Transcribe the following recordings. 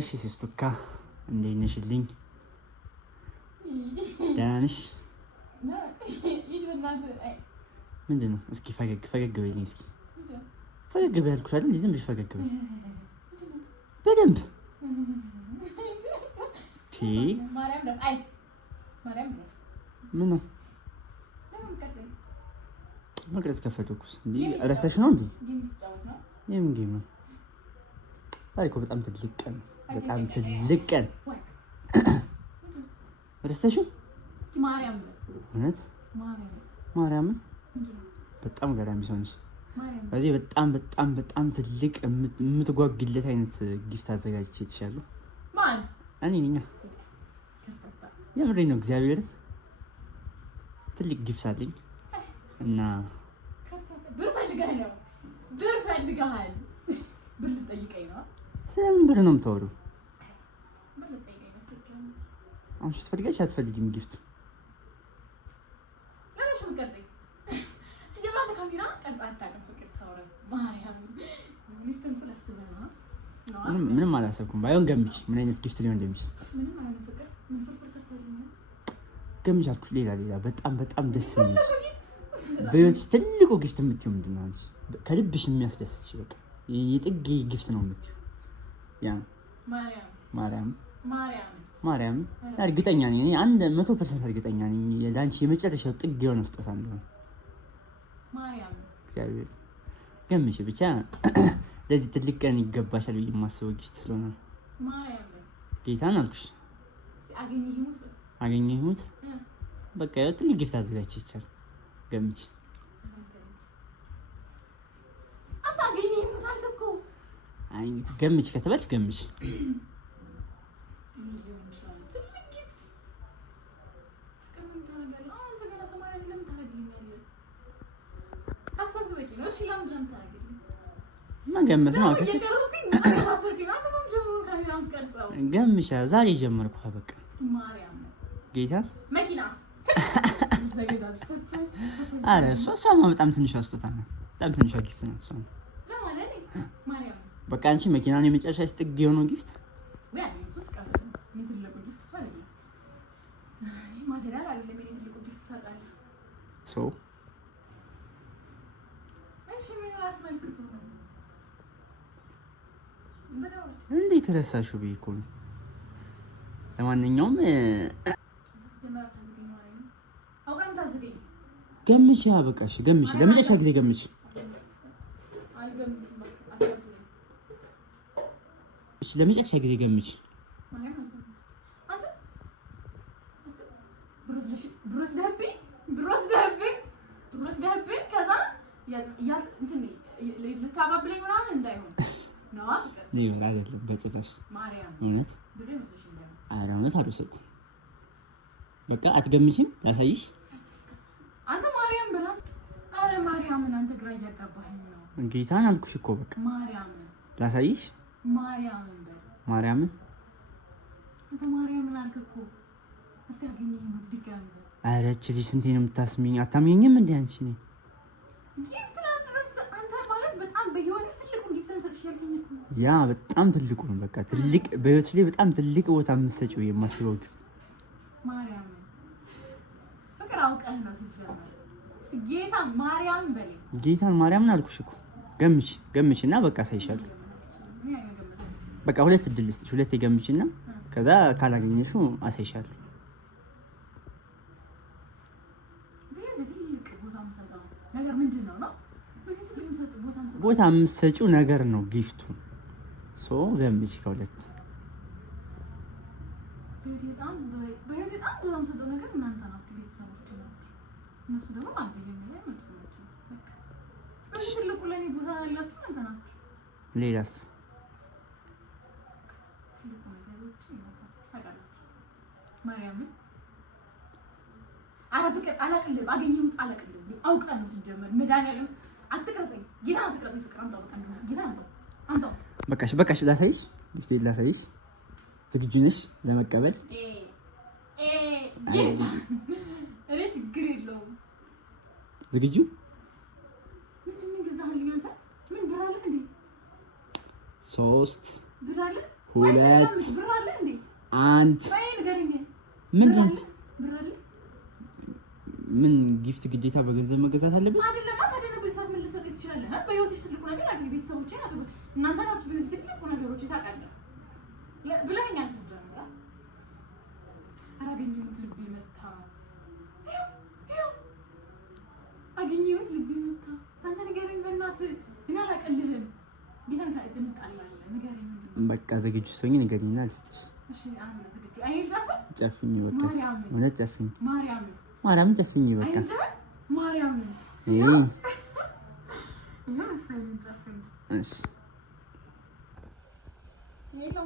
እሺ ሲስቱካ እንዴት ነሽልኝ? ደህና ነሽ? ምንድን ነው? እስኪ ፈገግ በይልኝ። እስኪ ፈገግ በይ አልኩሽ አይደል? ዝም ብለሽ ፈገግ በይ በደንብ። ምን ነው መቅረጽ ከፈለኩስ እንዴ? ረስተሽ ነው እንዴ? የምን ጌም ነው? ዛሬ እኮ በጣም ትልቅ ቀን፣ በጣም ትልቅ ቀን። ረስተሽው? እውነት ማርያምን በጣም ገራሚ ሰው ነሽ። በዚህ በጣም ትልቅ የምትጓግለት አይነት ጊፍት አዘጋጅቼልሻለሁ። ማን? እኔ ነኝ። የምሬን ነው። እግዚአብሔርን ትልቅ ጊፍት አለኝ እና ብር ፈልገሃል። ብር ልጠይቀኝ ነው? ስለምን ብር ነው የምታወሪው? አንቺ ትፈልጊያለሽ አትፈልጊም? ጊፍት ምንም አላሰብኩም። ባይሆን ገምች ምን አይነት ጊፍት ሊሆን እንደሚችል ገምች አልኩሽ። ሌላ በጣም ደስ የሚል በህይወትሽ ትልቁ ጊፍት የምትይው ምንድን ነው? አንቺ ከልብሽ የሚያስደስትሽ በቃ የጥግ ጊፍት ነው የምትይው? ያ ማርያም እርግጠኛ ነኝ። 100% እርግጠኛ ነኝ ለአንቺ የመጨረሻው ጥግ የሆነ ስጦታ እንደሆነ። እግዚአብሔር ገምሽ ብቻ። ለዚህ ትልቅ ቀን ይገባሻል ብዬ የማስበው ጊፍት ስለሆነ ነው። ጌታን አልኩሽ። አገኘሁት በቃ ትልቅ ጊፍት አዘጋጅቼ ይቻላል። ገምች። ገምች ከተባልሽ ገምች። መገመት ነው። ገምቻ ዛሬ ጀመርኩ። በቃ ጌታ መኪና አረ እሷማ በጣም ትንሿ ስጦታ ናት። በጣም ትንሿ ጊፍት ናት እሷ። በቃ አንቺ መኪናን የመጨረሻ ጥግ የሆነው ጊፍት ሰው እንዴት ረሳሽው ብዬሽ እኮ ነው። ለማንኛውም ገምሽ። በቃሽ ገምሽ። ለመጨረሻ ጊዜ ገምሽ። እሺ ለመጨረሻ ጊዜ ገምሽ። ብሮስ ደህብኝ ከዛ እንትን ልታባብለኝ ምናምን እንዳይሆን ነው። አይደለም በጭራሽ እውነት። ኧረ እውነት አልወሰድኩም። በቃ አትገምሽም። ላሳይሽ። አንተ ማርያም ብላ። ኧረ ማርያምን አንተ ግራ እያጋባኸኝ ነው። ጌታን አልኩሽ እኮ በቃ ማርያምን ላሳይሽ። ማርያምን አንተ ማርያምን አልክ እኮ። እስኪ አገኘኝ ነው ድጋሚ። ኧረ እቺ ልጅ ስንቴ ነው የምታስሚኝ? አታምኘኝም እንዴ አንቺ? ነኝ ጊፍት ላድርስ። አንተ ማለት በጣም በህይወትሽ ትልቁ ጊፍት ነው ሰጥሽ ያልከኝ እኮ። ያ በጣም ትልቁ ነው። በቃ ትልቅ በህይወትሽ ላይ በጣም ትልቅ ቦታ የምትሰጪው የማስበው ጊፍት ማርያምን። ፍቅር አውቀህ ነው ሲጀመር። ጌታን ማርያምን በለኝ። ጌታን ማርያምን አልኩሽ እኮ። ገምሽና በቃ ሳይሻል በቃ ሁለት እድል ልስጥሽ። ሁለት ገምሽና ከዛ ካላገኘሽው አሳይሻለሁ። ነገር ምንድነው ነው? ቦታ የምትሰጪው ነገር ነው ጊፍቱ። ገምሽ ከሁለት በጣም በጣም ሰጠው ነገር እናንተ ናችሁ ቤተሰቦች ናችሁ። እነሱ ደግሞ አንተ የሚለው መጥፎ ናቸው። በቃ ትልቁ ለኔ ቦታ ያላችሁ እናንተ ናችሁ። ሌላስ ትልቁ ነገሮች ታውቃላችሁ። ማርያምን አረ ፍቅር አላቅልም። አገኘሁት አላቅልም። አውቀህ ነው ሲጀመር። መድኃኒዓለም አትቅረጸኝ። ጌታ አትቅረጸኝ። ፍቅር አምጣው። በቃ ጌታ አምጣው። በቃሽ ላሳይሽ። ጊፍት ላሳይሽ። ዝግጁ ነሽ ለመቀበል? እኔ ችግር የለውም። ዝግጁ? ምንድን ነው ገዛህልኝ አንተ? ምን ብር አለ እንዴ? 3 ብር አለ ሁለት አንድ ምንድን ምን ጊፍት ግዴታ በገንዘብ መገዛት አለበት? አይደለም። ታዲያ በሰዓት ምን ልትሰጥ ትችላለህ? በህይወትሽ ትልቁ ነገር አግኝ ቤተሰቦቼ ናቸው። እናንተ ናችሁ በህይወት ትልቁ ነገሮች ታውቃለህ ብለኸኛል። ስትጀምራ አገኘሁት ልቤ መታ። አገኘሁት ልቤ መታ። አንተ ንገረኝ በእናትህ። እኔ አላውቅልህም። ጌታን ካእድንቃላለ ንገረኝ። በቃ ዝግጁ ስትሆኚ ንገሪኝና ልስጥሽ። እሺ አሁን ዝግጁ አይሄድ ጨፍኝ። በቃ እውነት ጨፍኝ። ማርያም ጨፍኝ። በቃ ማርያም እሺ ሄሎ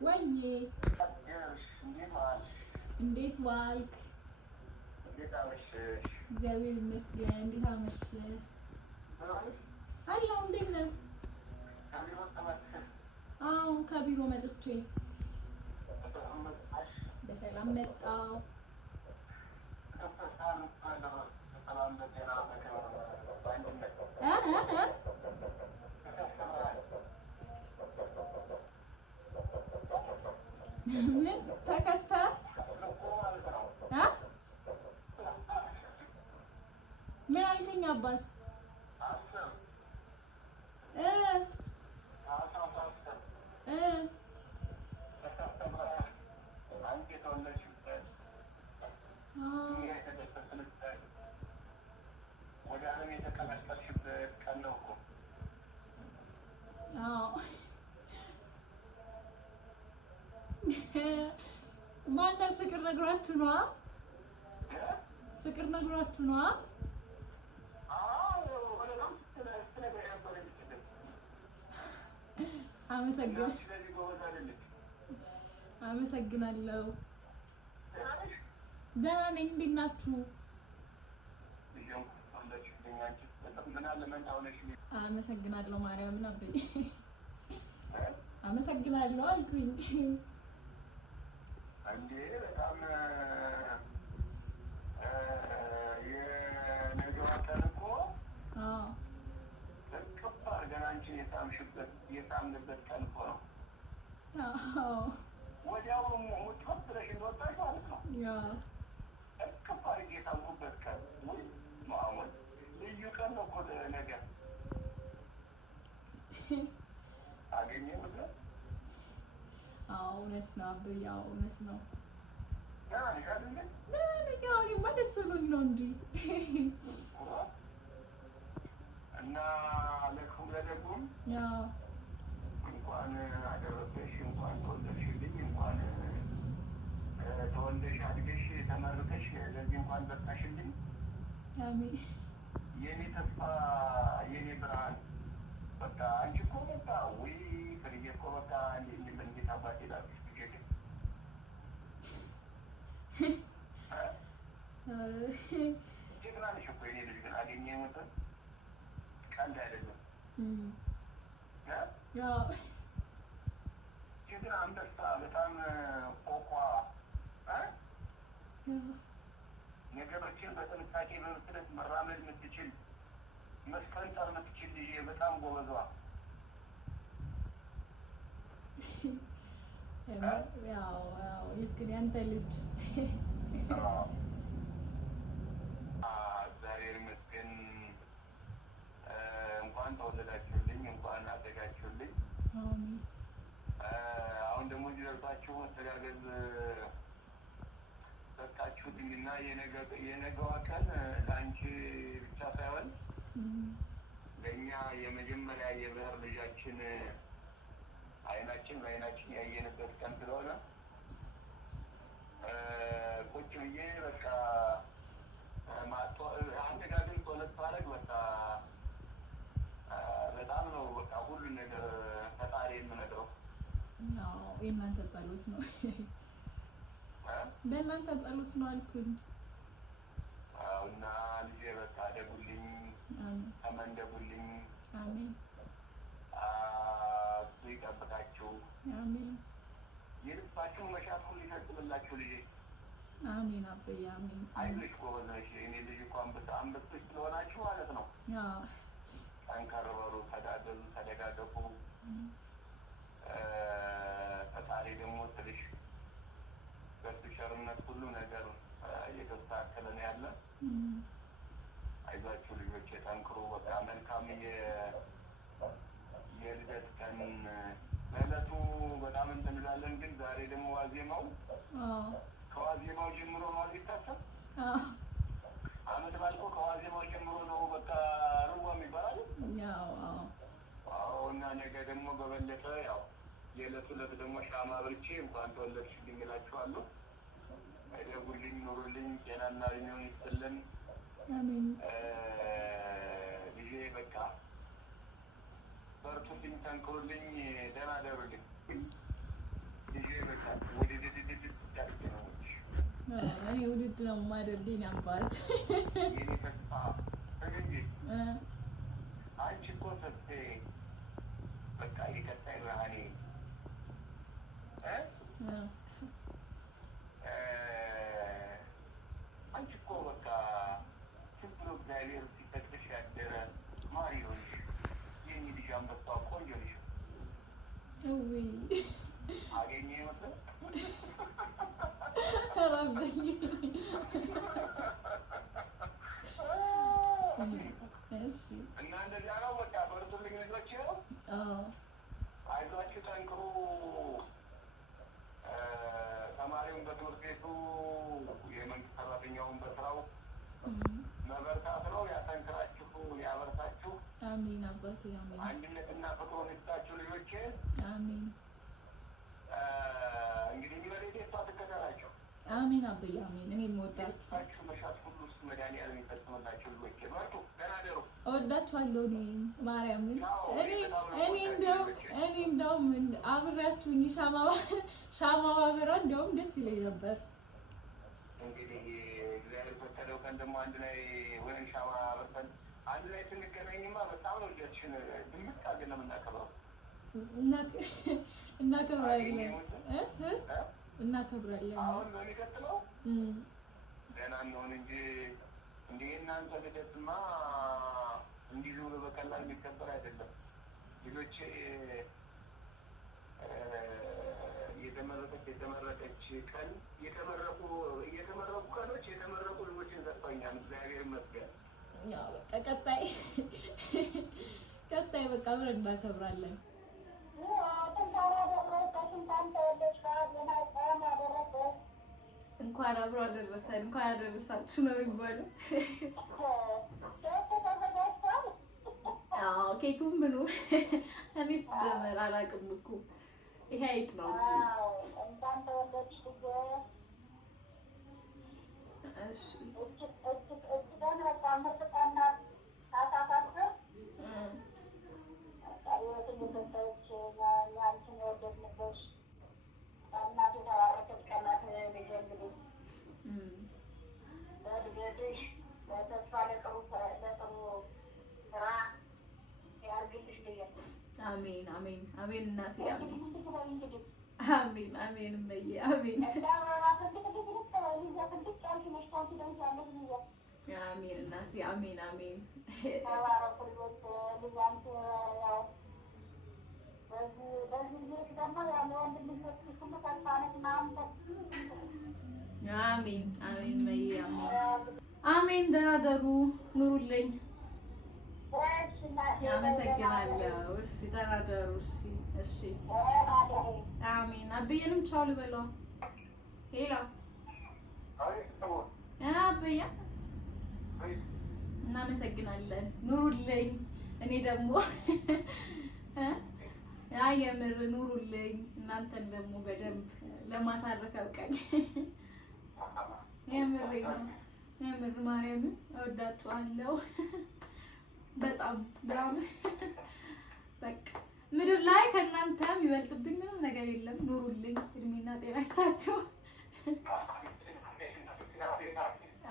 ወይዬ እንዴት ዋልክ? እግዚአብሔር ይመስገን። እንዴት አመሸህ? አለሁ። እንዴት ነህ? አዎ ከቢሮ መጥቼ በሰላም መጣሁ። ምን ተከስተህ? ምን አልከኝ አባት? ማነው ፍቅር ነግሯችሁ ነዋ? ፍቅር ነግሯችሁ ነዋ? አመሰግናለሁ። ደህና ነኝ። እንዴት ናችሁ? አመሰግናለሁ። ማርያምን አበይ አመሰግናለሁ አልኩኝ። አንዴ በጣም የነገዋ ቀን እኮ እቅፍ አድርገን አንቺን የሳምንበት ቀን እኮ ነው። ወዲያውኑ ሙጭት ብለሽ እንደወጣሽ ማለት ነው። እቅፍ አድርጌ የሳምኩበት ቀን ማሙን ልዩ ቀን ነው እኮ ነገር አገኘ ምክንያት እውነት ነው አብይ፣ እውነት ነው። ደስ ብሎኝ ነው እንጂ እና ለክፉም ለደጉም እንኳን አደረሰሽ፣ እንኳን ተወለድሽልኝ፣ እንኳን ተወልደሽ አድገሽ ተመርቀሽ ለዚህ እንኳን በቃሽልኝ። አሜን። የኔ ተስፋ የኔ ብርሃን በቃ አንቺ እኮ በቃ ወይ ፍርዬ እኮ በቃ እንዴት አባቴ ላልኩሽ ጀግና ነሽ እኮ የኔ ልጅ። ግን አገኘ መጠን ቀልድ አይደለም። ጀግና አንበሳ፣ በጣም ቆቋ፣ ነገሮችን በጥንቃቄ በመፍጠት መራመድ የምትችል መስፈንጠር የምትችል ልጅ በጣም ጎበዟ። ልክ ያንተ ልጅ እግዚአብሔር ይመስገን። እንኳን ተወለዳችሁልኝ፣ እንኳን አደጋችሁልኝ። አሁን ደግሞ እዚህ ደርሳችሁ መተጋገዝ በቃችሁልኝና የነገዋ ቀን ለአንቺ ብቻ ሳይሆን ለእኛ የመጀመሪያ የብሔር ልጃችን አይናችን በአይናችን ያየንበት ቀን ስለሆነ ቁጭ ብዬ በቃ አነጋገር ጸሎት ማድረግ በቃ በጣም ነው በቃ ሁሉን ነገር ፈጣሪ የምነግረው። የእናንተ ጸሎት ነው፣ በእናንተ ጸሎት ነው አልኩኝ። እና ልጄ በቃ አደጉልኝ፣ ተመንደጉልኝ። አሜን። እሱ ይጠብቃችሁ። አሜን። የልባችሁን መሻት ሁሉ ይፈጽምላችሁ ልጄ። አሜን አበይ፣ አሜን። አይዞሽ ጎበዝ ነሽ። እኔ ልጅ እኮ አንበሶች ስለሆናችሁ ማለት ነው። ጠንከር በሉ፣ ተጋገዙ፣ ተደጋገፉ። አይዟችሁ ልጆች ጠንክሩ። በቃ መልካም የልደት ቀን በዕለቱ በጣም እንትን እንላለን። ግን ዛሬ ደግሞ ዋዜማው ከዋዜማው ጀምሮ ነው የሚታሰብ። አመት ባልኮ ከዋዜማው ጀምሮ ነው በቃ ርዋም ይባላል። እና ነገ ደግሞ በበለጠ ያው የዕለት ዕለት ደግሞ ሻማ አብርቼ እንኳን ተወለድሽልኝ እላችኋለሁ። ደጉልኝ፣ ኑሩልኝ፣ ጤናና እድሜውን ይስጥልን። ልጄ በቃ በርቱልኝ፣ ጠንክሩልኝ፣ ደህና ደሩልኝ። ልጄ በቃ እኔ ውድድ ነው የማደርልኝ አባት የኔ ተስፋ እንጂ አንቺ እኮ ሰስቴ በቃ የቀጣይ ብርሃኔ አንቺ እኮ በቃ ዝም ብሎ እግዚአብሔር ሲፈቅድሽ ያደረ ማሪ ሆንሽ። የኔ ልጅ አንበሳ ቆንጆ ልጅ አገኘ ይመስል እና እንደዚያ ነው። በቃ በርቱልኝ ልጆች፣ አይዟችሁ፣ ጠንክሩ። ተማሪውን በትምህርት ቤቱ፣ የመንግስት ሰራተኛውን በስራው መበርታት ነው። ያጠንክራችሁ፣ ያበርታችሁ። አሜን አባቴ አሜን። አንድነትና ፍቅሩን ይስጣችሁ ልጆቼ። አሜን። እንግዲህ የሚበሌት የሷ ትከተላቸው። አሜን አብዬ አሜን። እኔ የምወዳችሁ መሻት ሁሉ ውስጥ መድኃኒዓለም የሚፈጽምላቸው ልጆቼ በርቱ፣ ደህና ደሩ። እወዳችኋለሁ። እኔ ማርያምን እኔ እንደውም አብሬያችሁኝ ሻማ ባበራ እንደውም ደስ ይለኝ ነበር። እንግዲህ እግዚአብሔር ፈቀደው ቀን ደግሞ አንድ ላይ ወይም ሻማ አበርተን አንድ ላይ ስንገናኝማ በጣም ነው ልጃችን ድምቅ አድርገን ነው የምናከብረው። እናከብራለን። አሁን በሚቀጥለው ደህና እንሆን እንጂ እንዲህ እናንተ ልደትማ እንዲህ ዙር በቀላል የሚከበር አይደለም። ልጆቼ የተመረቀች ቀን የተመረቁ ቀኖች የተመረቁ ልጆችን ዘርፈኛል። እግዚአብሔር ይመስገን። ያው በቃ ቀጣይ በቃ አብረን እናከብራለን። እንኳን አብሮ አደረሰን፣ እንኳን አደረሳችሁ ነው የሚባለው። አዎ ኬኩን ምኑ እኔ ስጀምር አላውቅም እኮ ይሄ አይጥ ነው እንጂ። እሺ አሜን አሜን አሜን እናቴ አሜን አሜን አሜን እመዬ አሜን አሜን እናቴ አሜን አሜን አሜን አሜን እመዬ አሜን። ደህና ደሩ፣ ኑሩልኝ። አመሰግናለሁ። እሺ ደህና ደሩ። እሺ አሜን። አብዬንም ቻው ልበለው። ሄሎ አብዬ እናመሰግናለን። ኑሩልኝ። እኔ ደግሞ የምር ኑሩልኝ። እናንተን ደግሞ በደንብ ለማሳረፍ ያውቃል። የምር ማርያምን እወዳችኋለሁ በጣም በቃ ምድር ላይ ከእናንተ የሚበልጥብኝ ምንም ነገር የለም። ኑሩልኝ፣ እድሜና ጤና ይስጣችሁ።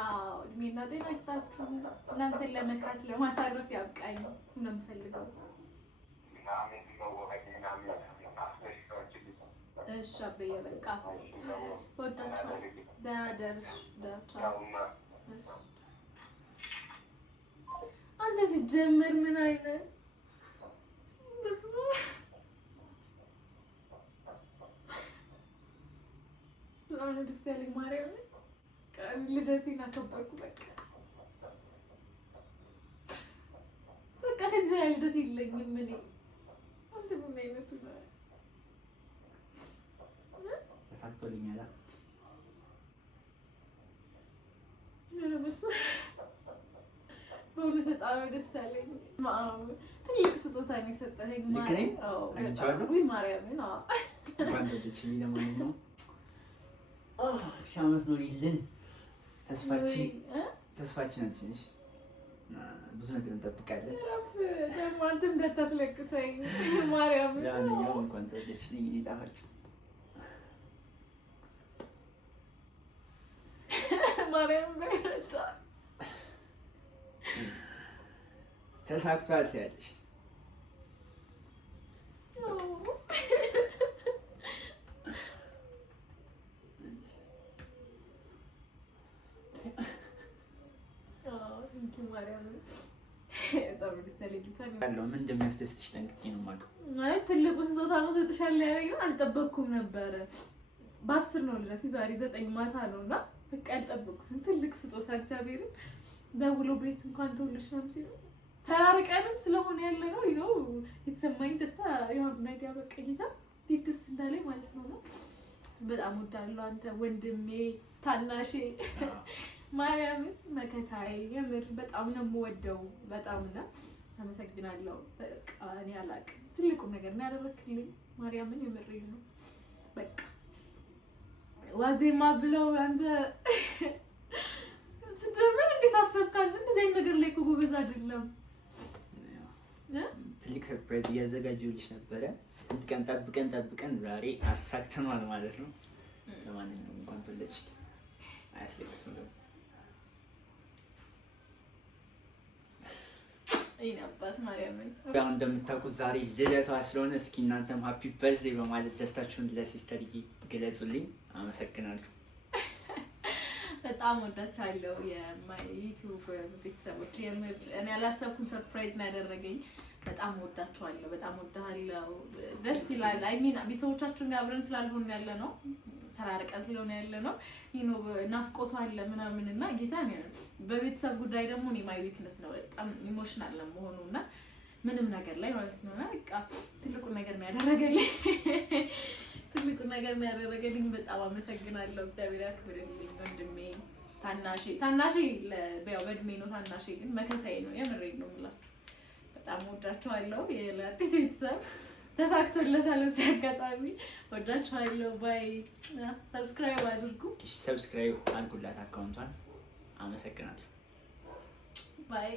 አዎ እድሜና ጤና ይስጣችሁ። እናንተን ለመካስ ለማሳረፍ ያብቃኝ። እሱን ነው የምፈልገው። እሺ አበየ በቃ ወዳችኋለሁ። ደህና ደርሽ ዳቻው። አንተ ሲጀመር ምን አይነት በስመ አብ ደስ ያለኝ ማርያምን። ቀን ልደቴን አከበርኩ በቃ ልደት የለኝም እኔ። አንተ ምን አይነት ነው? ተሳክቶልኛል። በእውነት በጣም ደስ አለኝ። ትልቅ ስጦታ ነው የሰጠኸኝ። ማርያምን ሺህ ዓመት ኖሪልን። ተስፋችን አንቺ ነሽ። ብዙ ነገር እንጠብቃለን። ደግሞ አንተ እንዳታስለቅሰኝ ማርያምን። ለማንኛውም እንኳን ተወለድሽልኝ የእኔ ጣፋጭ ማርያም በይረዳ ተሳክቷል ትያለሽ። ምን እንደሚያስደስትሽ ጠንቅቄ ነው የማውቀው። ማለት ትልቁ ስጦታ ነው ሰጥሻለሁ ያለኝ አልጠበቅኩም ነበረ። በ10 ነው ልደት፣ ዛሬ 9 ማታ ነው እና በቃ አልጠበቅኩም። ትልቅ ስጦታ እግዚአብሔርን ደውሎ ቤት እንኳን ተወልደሽ ነው ሲሉ ተራርቀንም ስለሆነ ያለ ነው ይኸው የተሰማኝ ደስታ ይሁን ናይዲያ በቃ ጌታ ደስ እንዳለኝ ማለት ነው። በጣም ወዳለሁ አንተ ወንድሜ ታናሼ ማርያምን መከታዬ የምር በጣም ነው የምወደው በጣም እና አመሰግናለሁ። በቃ እኔ አላውቅም ትልቁ ነገር ነው ያደረክልኝ ማርያምን የምሬን ነው። በቃ ዋዜማ ብለው አንተ ስትጀምር እንዴት አሰብካት? እንደዚህ አይነት ነገር ላይ እኮ ጎበዝ አይደለም። ትልቅ ሰርፕራይዝ እያዘጋጀሁልሽ ነበረ። ስንት ቀን ጠብቀን ዛሬ አሳክተናል ማለት ነው። ለማንኛውም እንኳን ተወለድሽ። አያስለቅስም ነው ይናባት ማርያምን። ያው እንደምታውቁት ዛሬ ልደቷ ስለሆነ እስኪ እናንተም ሃፒ በርዝዴይ በማለት ደስታችሁን ለሲስተርዬ ገለጹልኝ። አመሰግናለሁ። በጣም ወዳቻለሁ የዩቲዩብ ቤተሰቦች። እኔ ያላሰብኩን ሰርፕራይዝ ነው ያደረገኝ። በጣም ወዳቻለሁ። በጣም ወዳለሁ። ደስ ይላል። አይ ሚን ቤተሰቦቻችን ጋር አብረን ስላልሆነ ያለ ነው ተራርቀን ስለሆነ ያለ ነው ይኖ ናፍቆቱ አለ ምናምን እና ጌታ ነው። በቤተሰብ ጉዳይ ደግሞ እኔ ማይ ዊክነስ ነው በጣም ኢሞሽናል ነው መሆኑና ምንም ነገር ላይ ማለት ነውና በቃ ትልቁ ነገር ነው ያደረገልኝ። ትልቁ ነገር ነው ያደረገልኝ። በጣም አመሰግናለሁ። እግዚአብሔር ያክብርልኝ ወንድሜ ታናሼ ያው በእድሜ ነው ታናሼ ግን መከታዬ ነው። የምሬን ነው የምላችሁ። በጣም ወዳችኋለሁ። የላቲስ ቤተሰብ ተሳክቶለታል። በዚህ አጋጣሚ ወዳችኋለሁ። ባይ። ሰብስክራይብ አድርጉ። ሰብስክራይብ አድርጉላት አካውንቷን። አመሰግናለሁ። ባይ